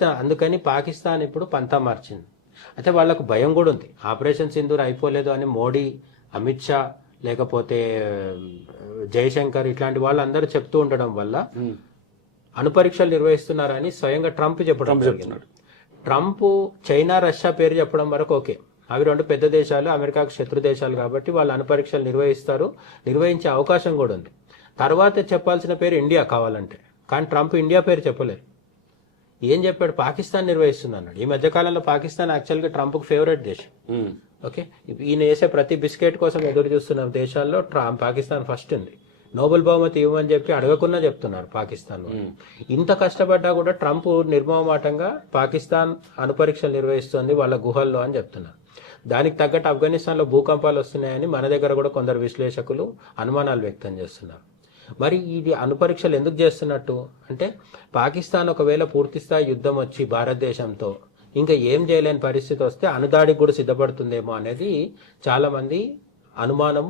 అయితే అందుకని పాకిస్తాన్ ఇప్పుడు పంతా మార్చింది. అయితే వాళ్ళకు భయం కూడా ఉంది, ఆపరేషన్ సింధూర్ అయిపోలేదు అని మోడీ, అమిత్ షా, లేకపోతే జయశంకర్ ఇట్లాంటి వాళ్ళందరూ చెప్తూ ఉండడం వల్ల అణుపరీక్షలు నిర్వహిస్తున్నారని స్వయంగా ట్రంప్ చెప్పడం జరిగింది. ట్రంప్ చైనా, రష్యా పేరు చెప్పడం వరకు ఓకే, అవి రెండు పెద్ద దేశాలు, అమెరికాకు శత్రు దేశాలు కాబట్టి వాళ్ళు అణుపరీక్షలు నిర్వహిస్తారు, నిర్వహించే అవకాశం కూడా ఉంది. తర్వాత చెప్పాల్సిన పేరు ఇండియా కావాలంటే, కానీ ట్రంప్ ఇండియా పేరు చెప్పలేరు. ఏం చెప్పాడు, పాకిస్తాన్ నిర్వహిస్తుంది అన్నాడు. ఈ మధ్యకాలంలో పాకిస్తాన్ యాక్చువల్గా ట్రంప్కు ఫేవరెట్ దేశం. ఓకే, ఈయన వేసే ప్రతి బిస్కెట్ కోసం ఎదురు చూస్తున్న దేశాల్లో పాకిస్తాన్ ఫస్ట్ ఉంది. నోబెల్ బహుమతి ఇవ్వమని చెప్పి అడగకున్నా చెప్తున్నారు పాకిస్తాన్. ఇంత కష్టపడ్డా కూడా ట్రంప్ నిర్మమాటంగా పాకిస్తాన్ అణుపరీక్షలు నిర్వహిస్తుంది వాళ్ళ గుహల్లో అని చెప్తున్నారు. దానికి తగ్గట్టు ఆఫ్ఘనిస్తాన్లో భూకంపాలు వస్తున్నాయని మన దగ్గర కూడా కొందరు విశ్లేషకులు అనుమానాలు వ్యక్తం చేస్తున్నారు. మరి ఇది అణుపరీక్షలు ఎందుకు చేస్తున్నట్టు అంటే, పాకిస్తాన్ ఒకవేళ పూర్తిస్థాయి యుద్ధం వచ్చి భారతదేశంతో ఇంకా ఏం చేయలేని పరిస్థితి వస్తే అణుదాడికి కూడా సిద్ధపడుతుందేమో అనేది చాలా మంది అనుమానము.